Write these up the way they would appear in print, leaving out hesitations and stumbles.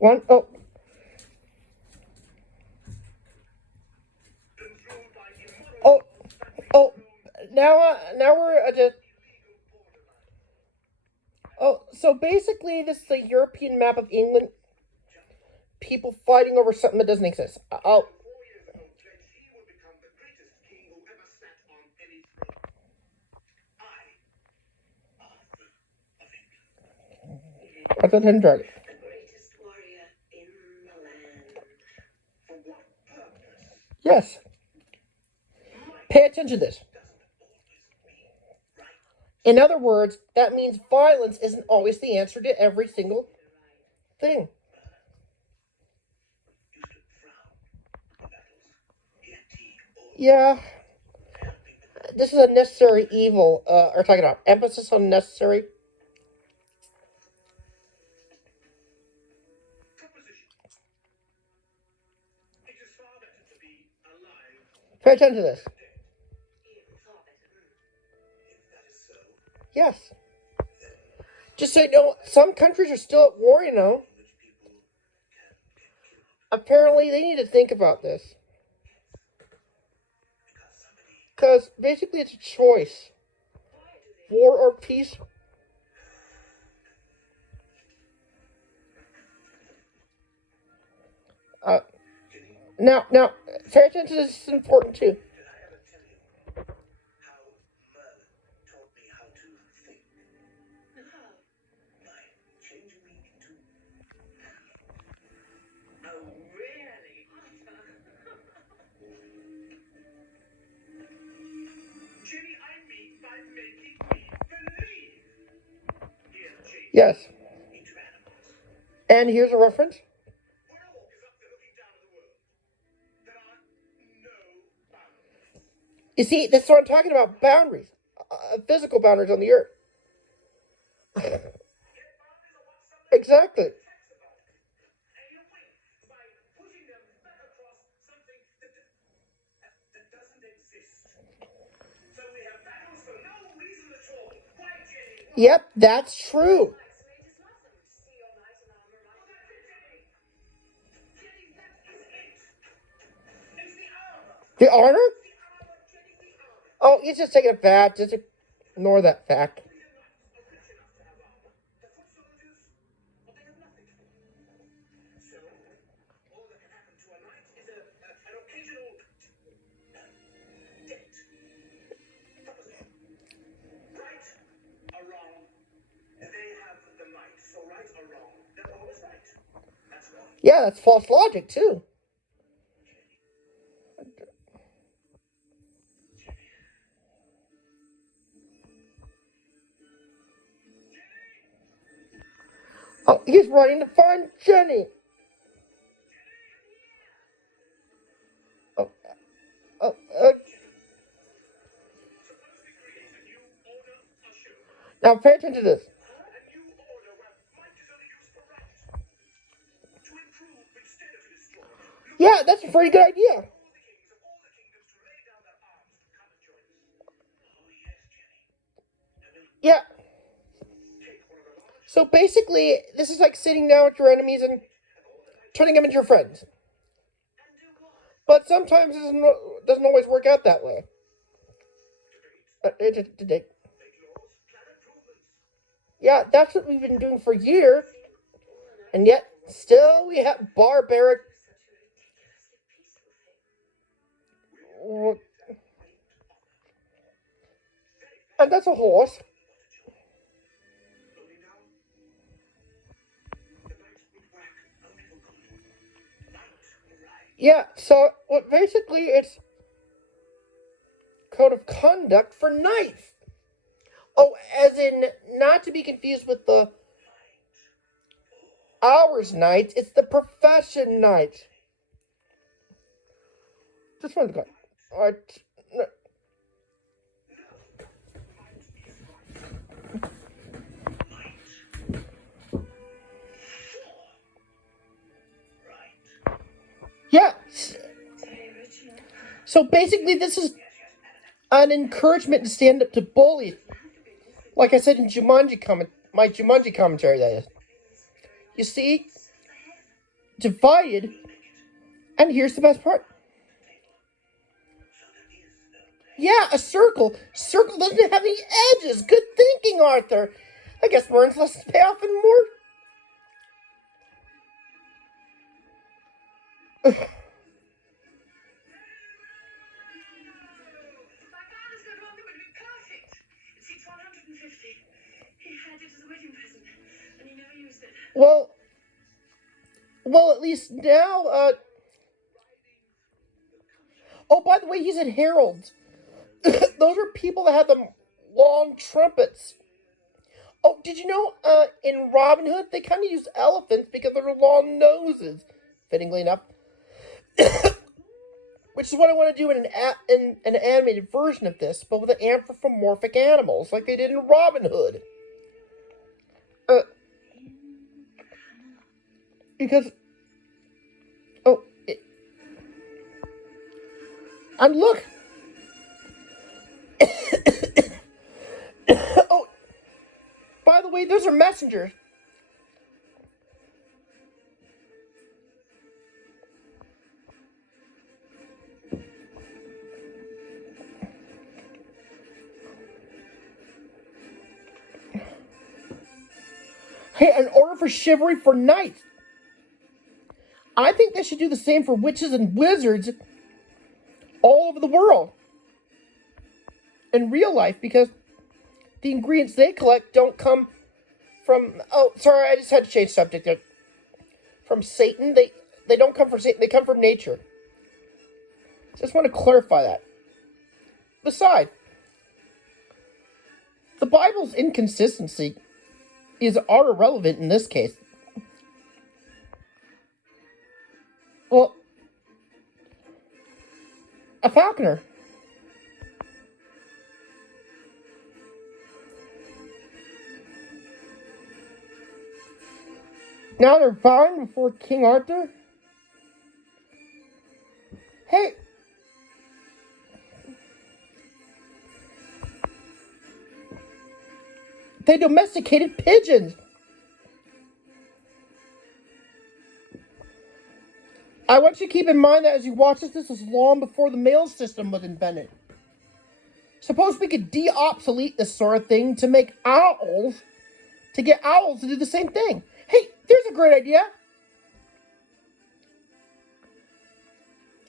One, oh, oh, oh, now we're at the, oh, so basically this is the European map of England. People fighting over something that doesn't exist. Oh, Arthur the Dragon. Yes. Pay attention to this. In other words, that means violence isn't always the answer to every single thing. Yeah. This is a necessary evil. We're talking about emphasis on necessary. Pay attention to this. Yes. Just so you know, some countries are still at war, you know. Apparently, they need to think about this. Because basically, it's a choice: war or peace. Now, pay attention to this. This is important too. Yes. And here's a reference. You see, that's what I'm talking about. Boundaries. Physical boundaries on the earth. Exactly. Yep, that's true. The honor? Oh, he's just taking a fact. Just ignore that fact. Yeah, that's false logic, too. Oh, he's running to find Jenny. Oh, oh, now pay attention to this. Yeah, that's a pretty good idea. Yeah. So basically, this is like sitting down with your enemies and turning them into your friends. But sometimes it doesn't always work out that way. Yeah, that's what we've been doing for years. And yet, still, we have barbaric. And that's a horse. Yeah, so basically it's code of conduct for knights. Oh, as in not to be confused with the hours knights, it's the profession knights. Just wanted to go. Alright. Yeah. So basically, this is an encouragement to stand up to bullies. Like I said in my Jumanji commentary, that is. You see, divided. And here's the best part. Yeah, a circle. Circle doesn't have any edges. Good thinking, Arthur. I guess Vern's lessons pay off in more. Well, at least now, oh, by the way, he's at Harold's. Those are people that have the long trumpets. Oh, did you know, in Robin Hood, they kind of use elephants because of their long noses, fittingly enough. Which is what I want to do in an animated version of this, but with anthropomorphic animals, like they did in Robin Hood. Because, oh, and look. Oh, by the way, those are messengers. Hey, an order for chivalry for knights. I think they should do the same for witches and wizards all over the world. In real life, because the ingredients they collect don't come from... Oh, sorry, I just had to change subject there. From Satan. They don't come from Satan. They come from nature. Just want to clarify that. Besides, the Bible's inconsistency is irrelevant in this case. Well, a falconer. Now they're bowing before King Arthur? Hey! They domesticated pigeons! I want you to keep in mind that as you watch this was long before the mail system was invented. Suppose we could de-obsolete this sort of thing to make owls, to get owls to do the same thing. Hey, there's a great idea.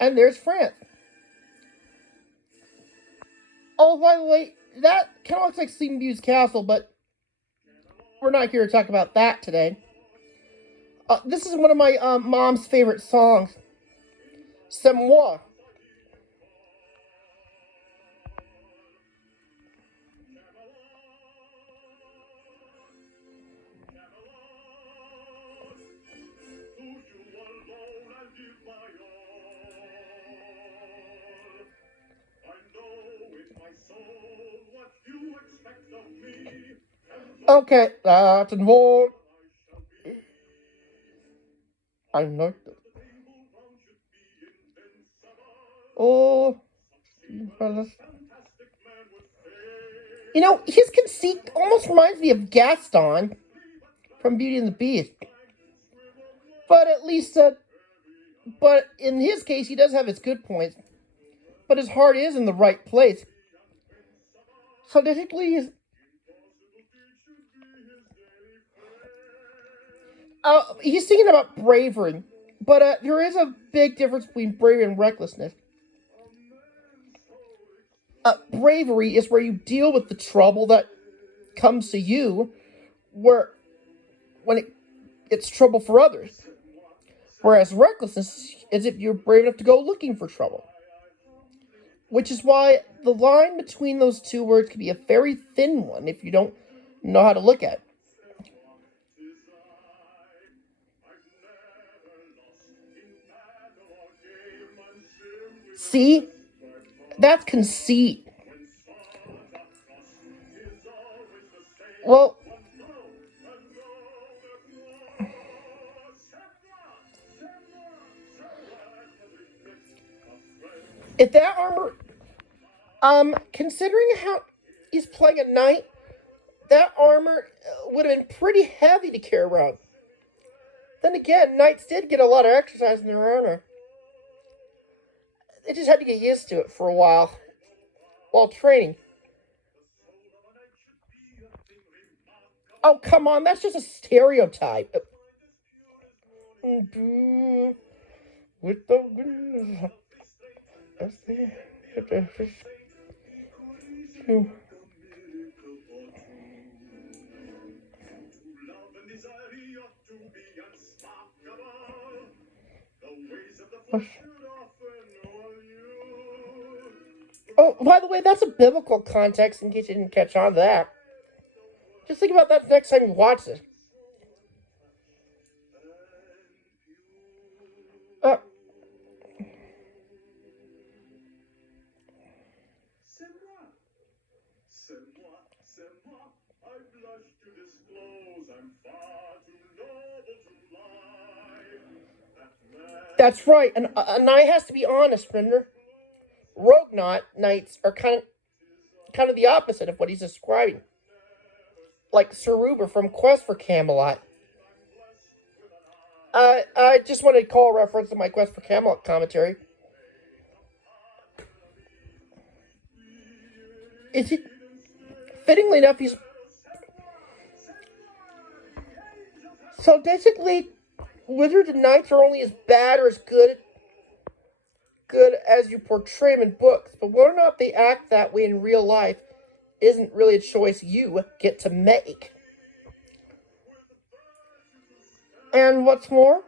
And there's France. Oh, by the way, that kind of looks like Sleeping Beauty's castle, but we're not here to talk about that today. This is one of my mom's favorite songs. C'est moi. Okay, that's more. I know. Oh, you know, his conceit almost reminds me of Gaston from Beauty and the Beast. But at least, but in his case, he does have his good points. But his heart is in the right place. So technically, he's thinking about bravery. But there is a big difference between bravery and recklessness. Bravery is where you deal with the trouble that comes to you, when it's trouble for others. Whereas recklessness is if you're brave enough to go looking for trouble. Which is why the line between those two words can be a very thin one if you don't know how to look at it. See? That's conceit. Well, if that armor, considering how he's playing a knight, that armor would have been pretty heavy to carry around. Then again, knights did get a lot of exercise in their honor. They just had to get used to it for a while training. Oh, come on, that's just a stereotype. With the wind, oh, by the way, that's a biblical context in case you didn't catch on to that. Just think about that next time you watch it. Uh, that's right, and I has to be honest, Bender. Rogue knights are kind of the opposite of what he's describing. Like Ceruber from Quest for Camelot. I just want to call a reference to my Quest for Camelot commentary. Is he? Fittingly enough, he's. So basically, wizards and knights are only as bad or as good as you portray them in books, but whether or not they act that way in real life isn't really a choice you get to make. And what's more,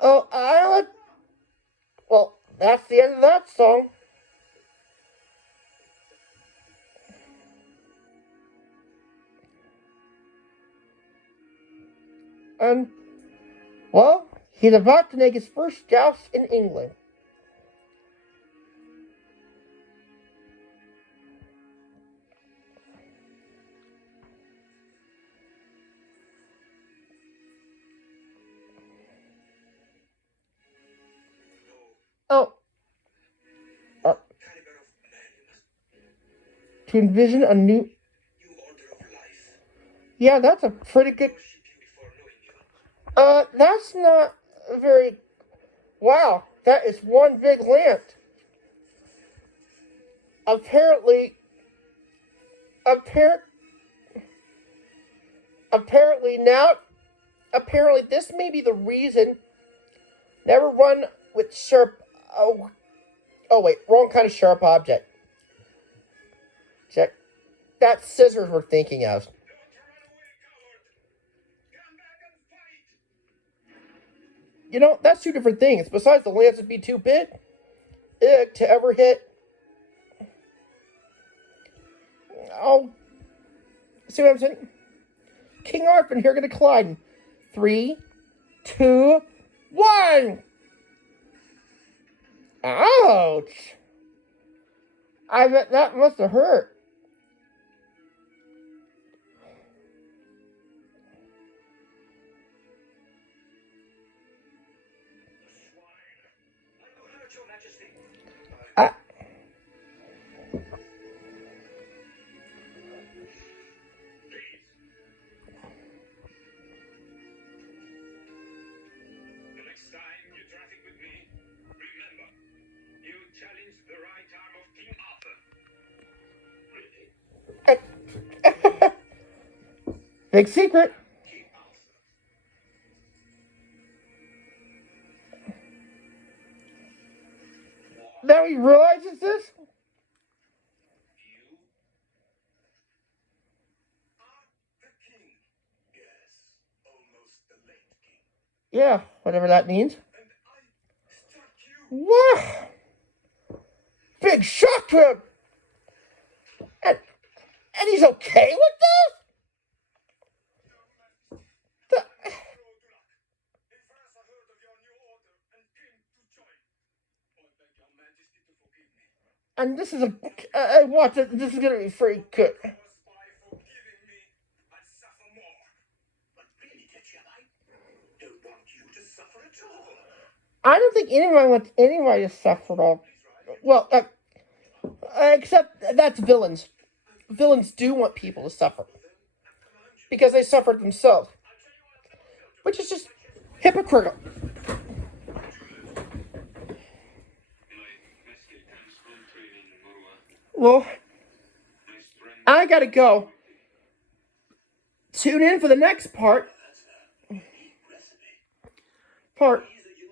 well, that's the end of that song. And, well, he's about to make his first joust in England. Oh. To envision a new... Yeah, that's a pretty good... That's not very... Wow, that is one big lance. Apparently this may be the reason. Never run with sharp... Oh wait, wrong kind of sharp object. Check. That's scissors we're thinking of. You know, that's two different things. Besides, the lance would be too big to ever hit. Oh, see what I'm saying? King Arthur, and here going to collide. 3, 2, 1. Ouch! I bet that must have hurt. Big secret. Now he realizes this? Yeah, whatever that means. What? Big shock to him. And he's okay with this? And this is watch it. This is gonna be pretty good. I don't think anyone wants anybody to suffer at all. Well, except that's villains. Villains do want people to suffer because they suffered themselves. which is just hypocritical. Well, I gotta go. Tune in for the next part.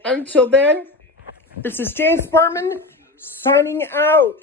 Until then, this is James Bartman signing out.